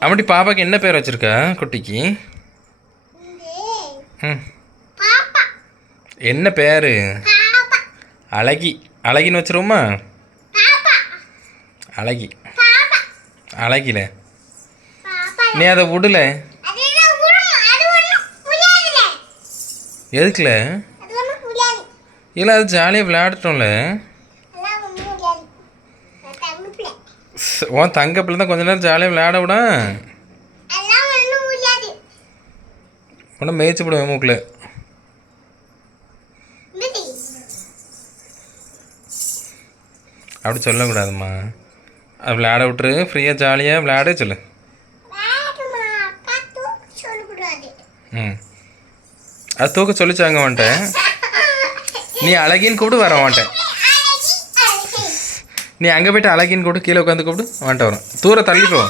அப்படி பாப்பாக்கு என்ன பேர் வச்சிருக்கா குட்டிக்கு? ம். என்ன பேர்? அழகி. அழகின்னு வச்சிருவோமா? அழகி. அழகில. நீ அதை விடல. எதுக்குல? இல்லை அது ஜாலியாக விளையாடட்டோம்ல. உன் தங்க பிள்ளை தான் கொஞ்ச நேரம் ஜாலியாக விளையாட விட. உன்னை மேய்ச்சி விடுவேன் மூக்கில். அப்படி சொல்லக்கூடாதும்மா. அது விளையாட விட்டுரு ஃப்ரீயாக ஜாலியாக விளையாட சொல்லு. ம். அது தூக்க சொல்லிச்சாங்க வந்துட்டேன் நீ அழகின்னு கூப்பிடு வர மாட்டேன் நீ அங்கே போயிட்டு அழகின்னு கூப்பிட்டு கீழே உட்காந்து கூப்பிடு வந்துட்டு வரும். தூர தள்ளி போ.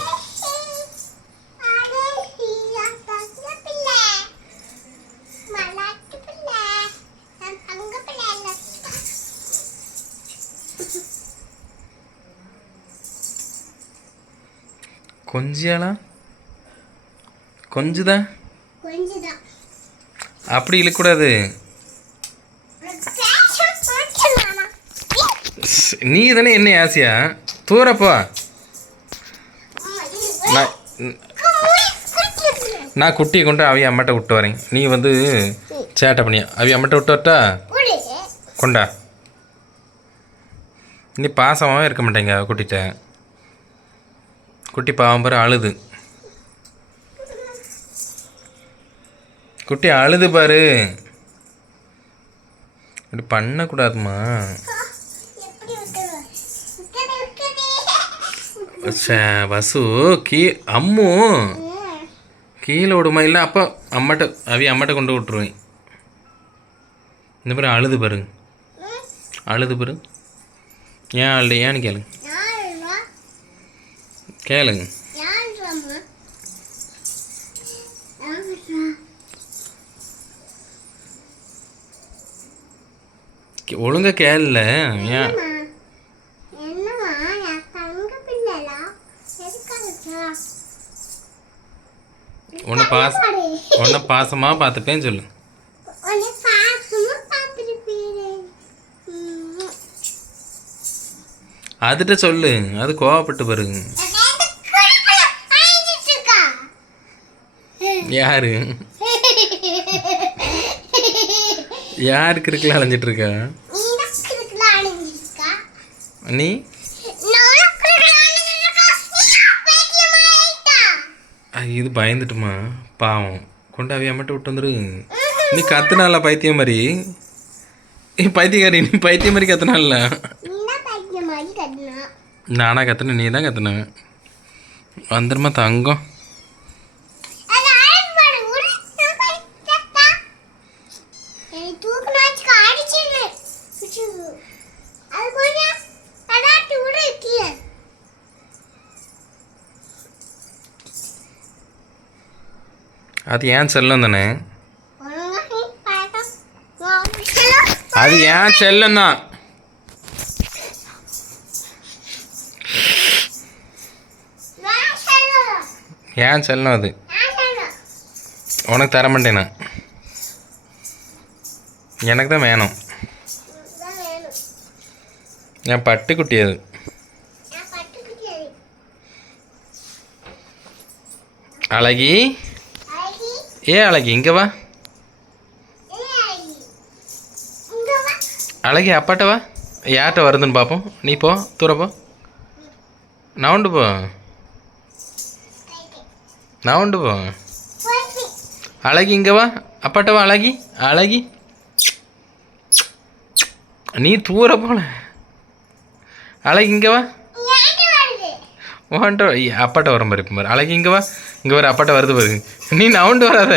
கொஞ்சியாளா? கொஞ்சுதா. அப்படி இழுக்கக்கூடாது. நீ தானே என்ன ஆசையா? தூரப்போ நான் நான் குட்டியை கொண்டு அவைய அம்மாட்ட விட்டு வரேன். நீ வந்து சேட்டை பண்ணியா? அவைய அம்மாட்ட விட்டு வரட்டா? கொண்டா. நீ பாசமாகவே இருக்க மாட்டேங்க குட்டிட்ட. குட்டி பாவம் பாரு அழுது. குட்டி அழுது பாரு. இப்படி பண்ணக்கூடாதுமா சே, வசு கீ அம்மு. கீழே விடுமா? இல்லை அப்போ அம்மாட்ட அவி அம்மாட்ட கொண்டு விட்ருவேன் இந்த மாதிரி அழுது பாருங்க அழுது பாரு. ஏன் அழுது? ஏன்னு கேளுங்க. கேளுங்க. ஒழுங்காக ஒழுங்கா கேளல ஏன் என்னம்மா என் தங்க பிள்ளைலா எதுக்காக உன்னை பாச உன்னை பாசமாக பார்த்துப்பேன்னு சொல்லு. அதுகிட்ட சொல்லு. அது கோவப்பட்டு பாருங்க. யாரு? யாருக்கு இருக்குல்ல அலைஞ்சிட்டு இருக்கா? நீ? இது பயந்துட்டுமா? பாவம். கொண்டாவியா மட்டும் விட்டு வந்துரு. நீ கத்துனால பைத்தியம் மாதிரி ஏ பைத்தியக்காரி நீ பைத்தியம் மாதிரி கத்துனால நானா கத்துன? நீ தான் கத்துன. வந்துருமா தங்கம். அது ஏன் செல்லம் தானே? அது ஏன் செல்லம் தான்? ஏன் செல்லம் அது? உனக்கு தர மாட்டேன்? நான் எனக்கு தான் வேணும். என் பட்டுக்குட்டி அது. அழகி? ஏ அழகி இங்கே வா. அழகி அப்பாட்ட வா. யார்கிட்ட வருதுன்னு பார்ப்போம் நீ போ தூர போ. உண்டு போ. நான் உண்டு போ. அழகி இங்கே வா. அப்பாட்ட வா அழகி. அழகி. நீ தூர போல. அழகி இங்கே வா. ஓன்ட்ட அப்பாட்ட வரும் பாரு இப்போ அழகி இங்கே வா. இங்கே வர அப்பாட்ட வருது பாருங்க நீ நவுண்டு வராத.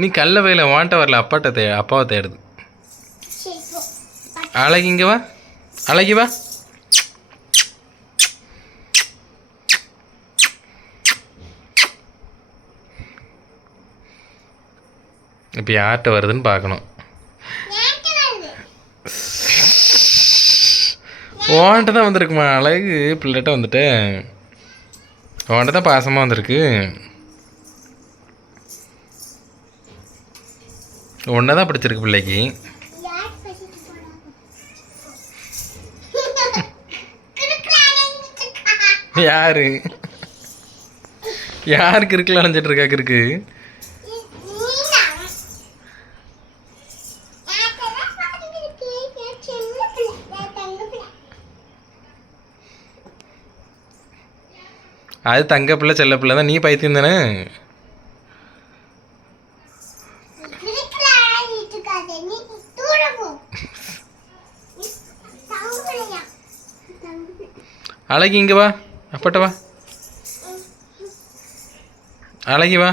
நீ கல்ல வயல வாண்ட வரல அப்பாட்ட தே அப்பாவை தேடுது. அழகி இங்கே வா. அழகி வா. இப்போ யார்கிட்ட வருதுன்னு பார்க்கணும். உன்கிட்ட தான் வந்திருக்குமா? அழகு. பிள்ளைகிட்ட வந்துட்டு உன்கிட்ட தான் பாசமாக வந்திருக்கு. ஒன்றை தான் பிடிச்சிருக்கு பிள்ளைக்கு. யார்? யாருக்கு இருக்குல்ல அலைஞ்சிட்டு இருக்கா இருக்கு நீ- நீதான். யார்கிட்டதான் பாத்துட்டு இருக்கு? என் சின்ன பிள்ளை, என் தங்க பிள்ளை. அது தங்க பிள்ளை செல்ல பிள்ளை தான். நீ பைத்தியம் தானே? அழகி இங்கே வா. அப்பட்ட வா. அழகி வா.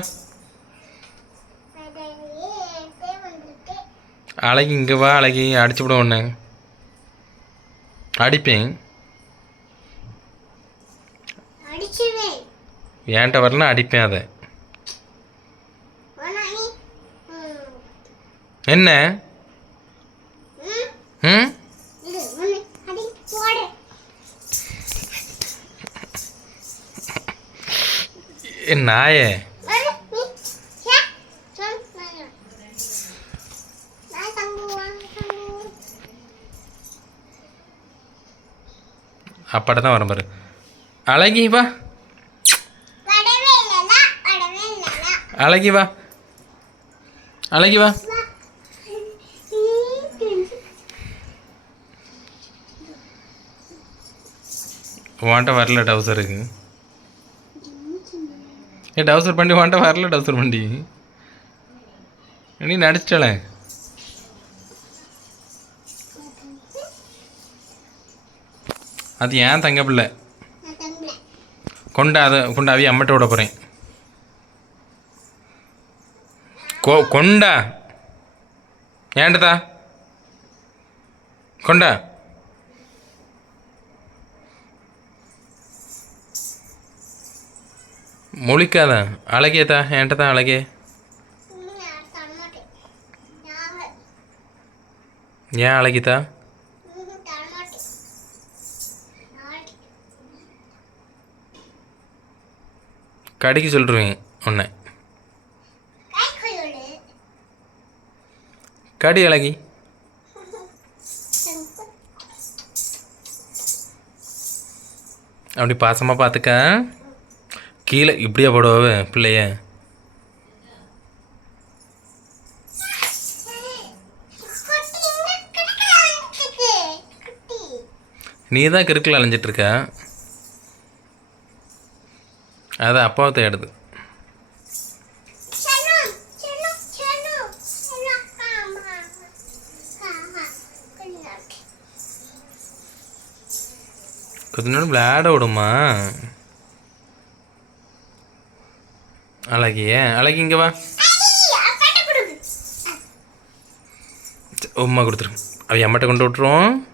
அழகி இங்கே வா அழகி. அடிச்சு விட ஒன்று அடிப்பேன். ஏன்ட்ட வரலாம் அடிப்பேன் அதை. என்ன? ம், நாயே. அப்பாட்ட தான் வரேன் பாரு. அழகி வா. அழகி வா. அழகி வா. வா. வரல டவுசருக்கு ஏ டவுசர் பண்ணி உன்கிட்ட வரல டவுசர் பண்ணி நீ நடிச்சிட்டல. அது ஏன் தங்க பிள்ளை? கொண்டா அதை கொண்டா அவி அம்மட்ட விட போகிறேன் கொ கொண்டா. ஏண்டதா கொண்டா. முழிக்காத. அழகேதா ஏன்ட்டதா அழகே ஏன் அழகிதா கடைக்கு தரமாட்டேன். கடிக்க உன்னை கை கொள்ளு. கடி அழகி அப்படி பாசமாக பார்த்துக்க கீழே இப்படியே போடுவே பிள்ளைய. நீ தான் கிறுக்கில் அலைஞ்சிட்ருக்க அது அப்பாவை தேடுது. நேரம் விளையாட விடுமா அழகிய. அழகி இங்கே வா. ஐயா, அப்பாட்ட கொடுங்க. உம்மா கொடுத்துரு. அவ அம்மட்ட கொண்டு விட்டுருவோம்.